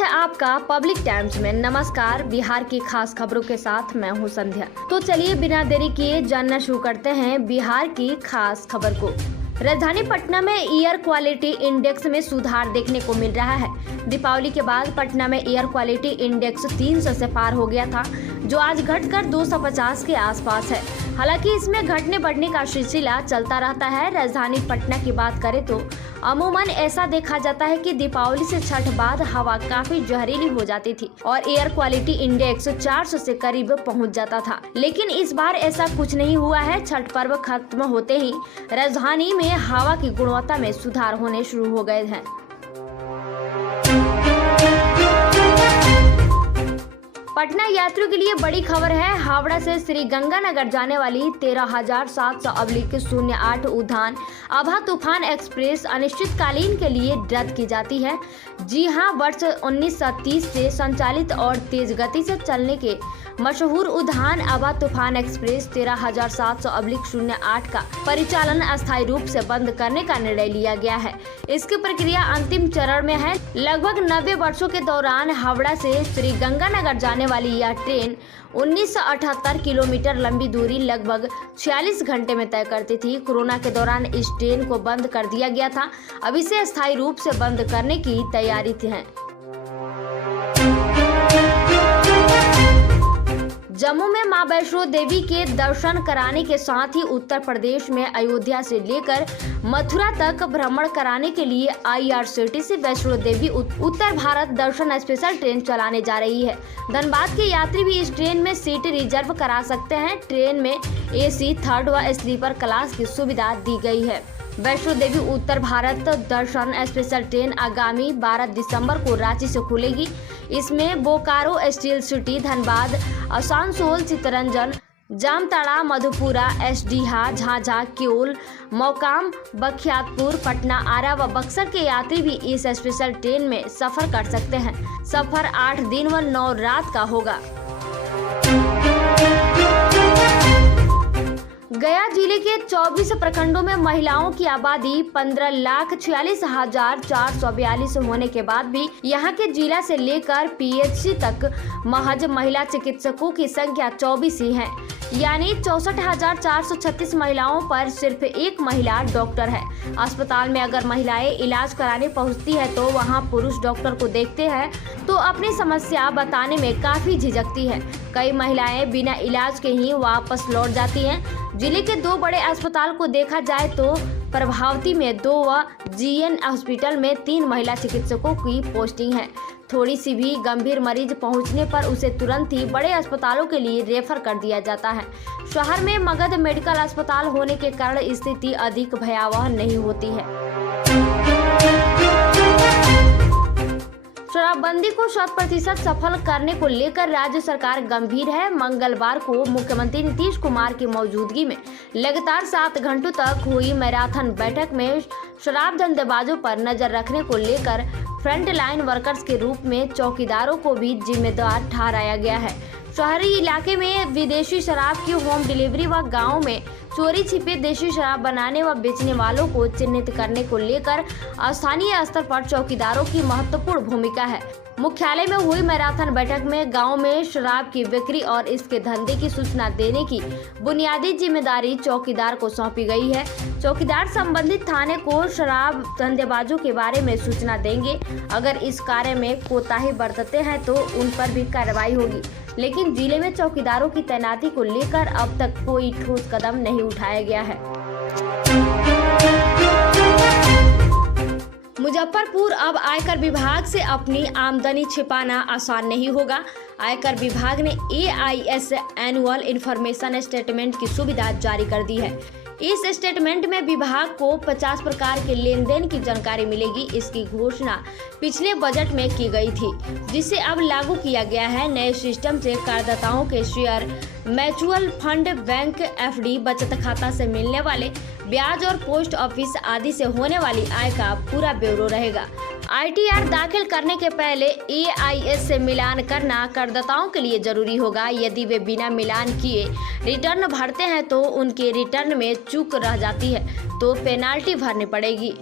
स्वागत है आपका पब्लिक टाइम्स में। नमस्कार, बिहार की खास खबरों के साथ मैं हूं संध्या। तो चलिए बिना देरी किए जानना शुरू करते हैं बिहार की खास खबर को। राजधानी पटना में एयर क्वालिटी इंडेक्स में सुधार देखने को मिल रहा है। दीपावली के बाद पटना में एयर क्वालिटी इंडेक्स 300 से पार हो गया था, जो आज घटकर 250 के आसपास है। हालांकि इसमें घटने बढ़ने का सिलसिला चलता रहता है। राजधानी पटना की बात करें तो अमूमन ऐसा देखा जाता है कि दीपावली से छठ बाद हवा काफी जहरीली हो जाती थी और एयर क्वालिटी इंडेक्स 400 से करीब पहुंच जाता था, लेकिन इस बार ऐसा कुछ नहीं हुआ है। छठ पर्व खत्म होते ही राजधानी में हवा की गुणवत्ता में सुधार होने शुरू हो गए हैं। पटना यात्रियों के लिए बड़ी खबर है। हावड़ा से श्रीगंगानगर जाने वाली 13,700/08 उड़ान आभा तूफान एक्सप्रेस अनिश्चितकालीन के लिए रद्द की जाती है। जी हां, वर्ष 1930 से संचालित और तेज गति से चलने के मशहूर उड़ान आभा तूफान एक्सप्रेस 13,700/08 का परिचालन अस्थायी रूप से बंद करने का निर्णय लिया गया है। इसकी प्रक्रिया अंतिम चरण में है। लगभग 90 वर्षों के दौरान हावड़ा से श्रीगंगानगर जाने वाली यह ट्रेन 1978 किलोमीटर लंबी दूरी लगभग 46 घंटे में तय करती थी। कोरोना के दौरान इस ट्रेन को बंद कर दिया गया था। अब इसे अस्थायी रूप से बंद करने की तैयारी है। जम्मू में मां वैष्णो देवी के दर्शन कराने के साथ ही उत्तर प्रदेश में अयोध्या से लेकर मथुरा तक भ्रमण कराने के लिए IRCTC वैष्णो देवी उत्तर भारत दर्शन स्पेशल ट्रेन चलाने जा रही है। धनबाद के यात्री भी इस ट्रेन में सीट रिजर्व करा सकते हैं। ट्रेन में AC, थर्ड व स्लीपर क्लास की सुविधा दी गई है। वैष्णो देवी उत्तर भारत दर्शन स्पेशल ट्रेन आगामी 12 दिसंबर को रांची से खुलेगी। इसमें बोकारो, स्टील सिटी, धनबाद, आसनसोल, चित्तरंजन, जामताड़ा, मधुपुरा, एसडीहा, झाझा, किऊल, मोकाम, बख्तियारपुर, पटना, आरा व बक्सर के यात्री भी इस स्पेशल ट्रेन में सफर कर सकते हैं। सफर 8 दिन व 9 रात का होगा। गया जिले के 24 प्रखंडों में महिलाओं की आबादी 15,46,442 होने के बाद भी यहां के जिला से लेकर PHC तक महज महिला चिकित्सकों की संख्या 24 ही है। यानी 64,436 महिलाओं पर सिर्फ एक महिला डॉक्टर है। अस्पताल में अगर महिलाएं इलाज कराने पहुंचती है तो वहां पुरुष डॉक्टर को देखते हैं तो अपनी समस्या बताने में काफी झिझकती है। कई महिलाएं बिना इलाज के ही वापस लौट जाती हैं। जिले के 2 बड़े अस्पताल को देखा जाए तो प्रभावती में 2 व GN हॉस्पिटल में 3 महिला चिकित्सकों की पोस्टिंग है। थोड़ी सी भी गंभीर मरीज पहुंचने पर उसे तुरंत ही बड़े अस्पतालों के लिए रेफर कर दिया जाता है। शहर में मगध मेडिकल अस्पताल होने के कारण स्थिति अधिक भयावह नहीं होती है। शराबबंदी को 100% सफल करने को लेकर राज्य सरकार गंभीर है। मंगलवार को मुख्यमंत्री नीतीश कुमार की मौजूदगी में लगातार 7 घंटों तक हुई मैराथन बैठक में शराब धंधेबाजों पर नजर रखने को लेकर फ्रंटलाइन वर्कर्स के रूप में चौकीदारों को भी जिम्मेदार ठहराया गया है। शहरी इलाके में विदेशी शराब की होम डिलीवरी व गाँव में चोरी छिपे देशी शराब बनाने व बेचने वालों को चिन्हित करने को लेकर स्थानीय स्तर पर चौकीदारों की महत्वपूर्ण भूमिका है। मुख्यालय में हुई मैराथन बैठक में गांव में शराब की बिक्री और इसके धंधे की सूचना देने की बुनियादी जिम्मेदारी चौकीदार को सौंपी गई है। चौकीदार संबंधित थाने को शराब धंधेबाजों के बारे में सूचना देंगे। अगर इस कार्य में कोताही बरतते हैं तो उन पर भी कार्रवाई होगी। लेकिन जिले में चौकीदारों की तैनाती को लेकर अब तक कोई ठोस कदम नहीं उठाया गया है। मुजफ्फरपुर अब आयकर विभाग से अपनी आमदनी छिपाना आसान नहीं होगा। आयकर विभाग ने AIS एनुअल इन्फॉर्मेशन स्टेटमेंट की सुविधा जारी कर दी है। इस स्टेटमेंट में विभाग को 50 प्रकार के लेन देन की जानकारी मिलेगी। इसकी घोषणा पिछले बजट में की गई थी, जिसे अब लागू किया गया है। नए सिस्टम से करदाताओं के share, mutual fund, bank FD, बचत खाता से मिलने वाले ब्याज और पोस्ट ऑफिस आदि से होने वाली आय का पूरा ब्यौरा रहेगा। ITR दाखिल करने के पहले AIS से मिलान करना करदाताओं के लिए जरूरी होगा। यदि वे बिना मिलान किए रिटर्न भरते हैं तो उनके रिटर्न में चूक रह जाती है तो पेनाल्टी भरनी पड़ेगी।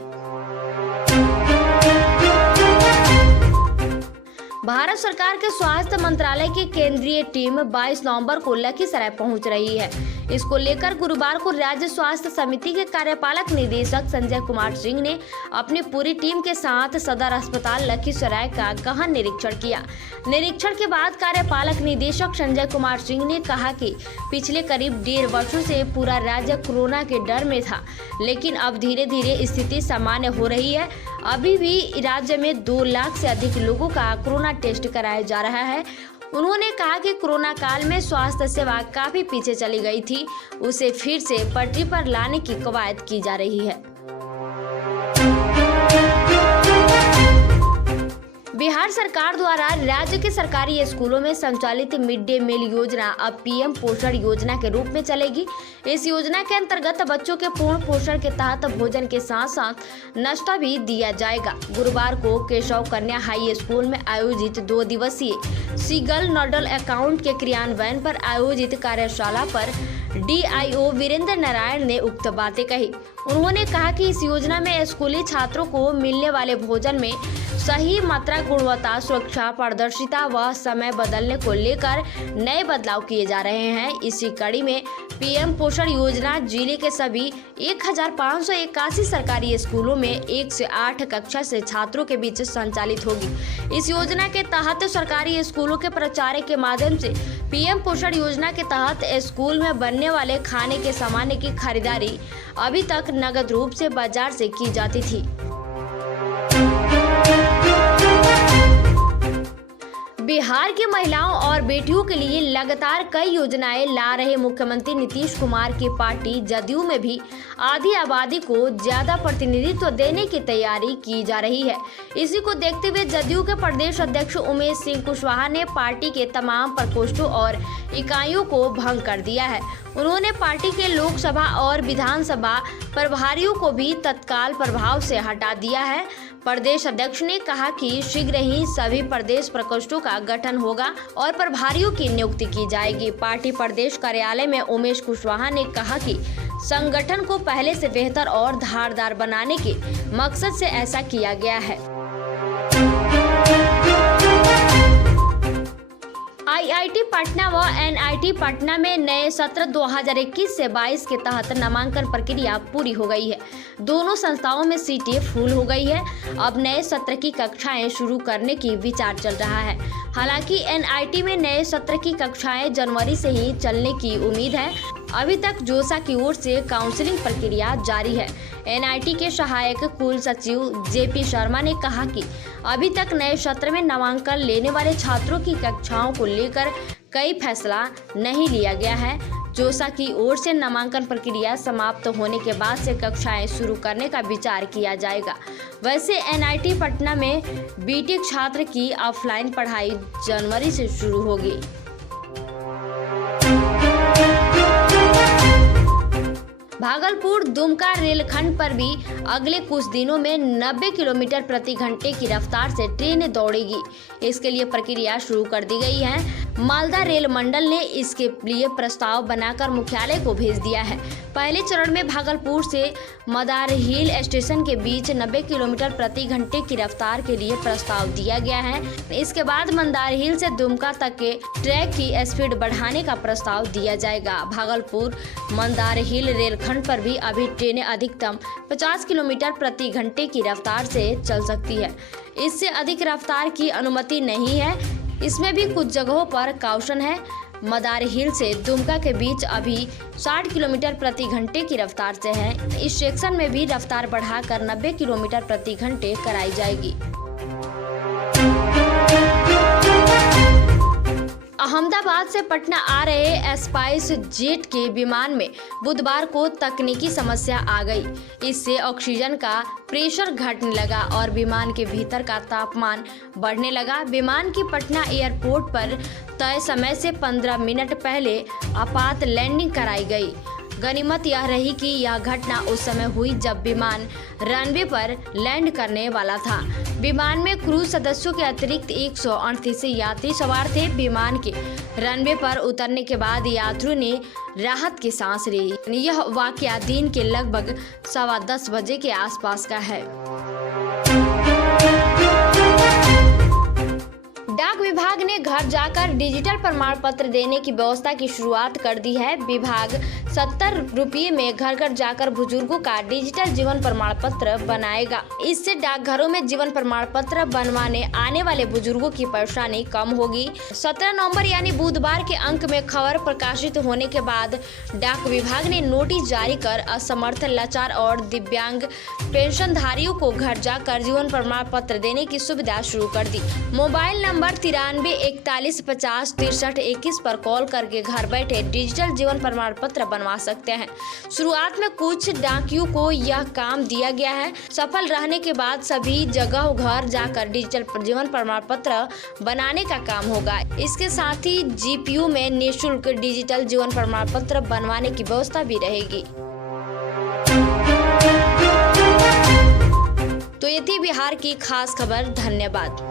भारत सरकार के स्वास्थ्य मंत्रालय की केंद्रीय टीम 22 नवंबर को लखीसराय पहुंच रही है। इसको लेकर गुरुवार को राज्य स्वास्थ्य समिति के कार्यपालक निदेशक संजय कुमार सिंह ने अपनी पूरी टीम के साथ सदर अस्पताल लखीसराय का गहन निरीक्षण किया। निरीक्षण के बाद कार्यपालक निदेशक संजय कुमार सिंह ने कहा कि पिछले करीब 1.5 वर्षों से पूरा राज्य कोरोना के डर में था, लेकिन अब धीरे धीरे स्थिति सामान्य हो रही है। अभी भी राज्य में 2 लाख से अधिक लोगों का कोरोना टेस्ट कराया जा रहा है। उन्होंने कहा कि कोरोना काल में स्वास्थ्य सेवा काफी पीछे चली गई थी, उसे फिर से पटरी पर लाने की कवायद की जा रही है। बिहार सरकार द्वारा राज्य के सरकारी स्कूलों में संचालित मिड डे मील योजना अब पीएम पोषण योजना के रूप में चलेगी। इस योजना के अंतर्गत बच्चों के पूर्ण पोषण के तहत भोजन के साथ साथ नाश्ता भी दिया जाएगा। गुरुवार को केशव कन्या हाई स्कूल में आयोजित 2 दिवसीय सीगल नोडल अकाउंट के क्रियान्वयन पर आयोजित कार्यशाला पर DIO वीरेंद्र नारायण ने उक्त बातें कही। उन्होंने कहा कि इस योजना में स्कूली छात्रों को मिलने वाले भोजन में सही मात्रा, गुणवत्ता, सुरक्षा, पारदर्शिता व समय बदलने को लेकर नए बदलाव किए जा रहे हैं। इसी कड़ी में पीएम पोषण योजना जिले के सभी 1581 सरकारी स्कूलों में 1 से 8 कक्षा से छात्रों के बीच संचालित होगी। इस योजना के तहत सरकारी स्कूलों के प्राचार्य के माध्यम से पीएम पोषण योजना के तहत स्कूल में बनने वाले खाने के सामान की खरीदारी अभी तक नगद रूप से बाजार से की जाती थी। बिहार की महिलाओं और बेटियों के लिए लगातार कई योजनाएं ला रहे मुख्यमंत्री नीतीश कुमार की पार्टी जदयू में भी आधी आबादी को ज्यादा प्रतिनिधित्व देने की तैयारी की जा रही है। इसी को देखते हुए जदयू के प्रदेश अध्यक्ष उमेश सिंह कुशवाहा ने पार्टी के तमाम प्रकोष्ठों और इकाइयों को भंग कर दिया है। उन्होंने पार्टी के लोकसभा और विधानसभा प्रभारियों को भी तत्काल प्रभाव से हटा दिया है। प्रदेश अध्यक्ष ने कहा कि शीघ्र ही सभी प्रदेश प्रकोष्ठों का गठन होगा और प्रभारियों की नियुक्ति की जाएगी। पार्टी प्रदेश कार्यालय में उमेश कुशवाहा ने कहा कि संगठन को पहले से बेहतर और धारदार बनाने के मकसद से ऐसा किया गया है। IIT पटना व NIT पटना में नए सत्र 2021 से 22 के तहत नामांकन प्रक्रिया पूरी हो गई है। दोनों संस्थाओं में सीटें फुल हो गई है। अब नए सत्र की कक्षाएं शुरू करने की विचार चल रहा है। हालांकि NIT में नए सत्र की कक्षाएं जनवरी से ही चलने की उम्मीद है। अभी तक जोसा की ओर से काउंसलिंग प्रक्रिया जारी है। NIT के सहायक कुल सचिव JP शर्मा ने कहा कि अभी तक नए सत्र में नामांकन लेने वाले छात्रों की कक्षाओं को लेकर कोई फैसला नहीं लिया गया है। जोसा की ओर से नामांकन प्रक्रिया समाप्त होने के बाद से कक्षाएं शुरू करने का विचार किया जाएगा। वैसे NIT पटना में BTech छात्र की ऑफलाइन पढ़ाई जनवरी से शुरू होगी। भागलपुर दुमका रेलखंड पर भी अगले कुछ दिनों में 90 किलोमीटर प्रति घंटे की रफ्तार से ट्रेन दौड़ेगी। इसके लिए प्रक्रिया शुरू कर दी गई है। मालदा रेल मंडल ने इसके लिए प्रस्ताव बनाकर मुख्यालय को भेज दिया है। पहले चरण में भागलपुर से मदारहिल स्टेशन के बीच 90 किलोमीटर प्रति घंटे की रफ्तार के लिए प्रस्ताव दिया गया है। इसके बाद मंदारहिल से दुमका तक के ट्रैक की स्पीड बढ़ाने का प्रस्ताव दिया जाएगा। भागलपुर मंदारहिल रेलखंड पर भी अभी ट्रेनें अधिकतम 50 किलोमीटर प्रति घंटे की रफ्तार से चल सकती है। इससे अधिक रफ्तार की अनुमति नहीं है। इसमें भी कुछ जगहों पर काउशन है। मदारहिल से दुमका के बीच अभी 60 किलोमीटर प्रति घंटे की रफ्तार से है। इस सेक्शन में भी रफ्तार बढ़ाकर 90 किलोमीटर प्रति घंटे कराई जाएगी। अहमदाबाद से पटना आ रहे स्पाइस जेट के विमान में बुधवार को तकनीकी समस्या आ गई। इससे ऑक्सीजन का प्रेशर घटने लगा और विमान के भीतर का तापमान बढ़ने लगा। विमान की पटना एयरपोर्ट पर तय समय से 15 मिनट पहले आपात लैंडिंग कराई गई। गनीमत यह रही कि यह घटना उस समय हुई जब विमान रनवे पर लैंड करने वाला था। विमान में क्रू सदस्यों के अतिरिक्त 138 यात्री सवार थे। विमान के रनवे पर उतरने के बाद यात्रियों ने राहत की सांस ली। यह वाकया दिन के लगभग 10:15 बजे के आसपास का है। डाक विभाग ने घर जाकर डिजिटल प्रमाण पत्र देने की व्यवस्था की शुरुआत कर दी है। विभाग 70 रुपये में घर घर जाकर बुजुर्गों का डिजिटल जीवन प्रमाण पत्र बनाएगा। इससे डाकघरों में जीवन प्रमाण पत्र बनवाने आने वाले बुजुर्गों की परेशानी कम होगी। 17 नवंबर यानी बुधवार के अंक में खबर प्रकाशित होने के बाद डाक विभाग ने नोटिस जारी कर असमर्थ, लाचार और दिव्यांग पेंशनधारियों को घर जाकर जीवन प्रमाण पत्र देने की सुविधा शुरू कर दी। मोबाइल नंबर 93 41 50 63 21 पर कॉल करके घर बैठे डिजिटल जीवन प्रमाण पत्र बनवा सकते हैं। शुरुआत में कुछ डाकियों को यह काम दिया गया है। सफल रहने के बाद सभी जगह घर जाकर डिजिटल जीवन प्रमाण पत्र बनाने का काम होगा। इसके साथ ही जीपीयू में निःशुल्क डिजिटल जीवन प्रमाण पत्र बनवाने की व्यवस्था भी रहेगी। तो ये थी बिहार की खास खबर। धन्यवाद।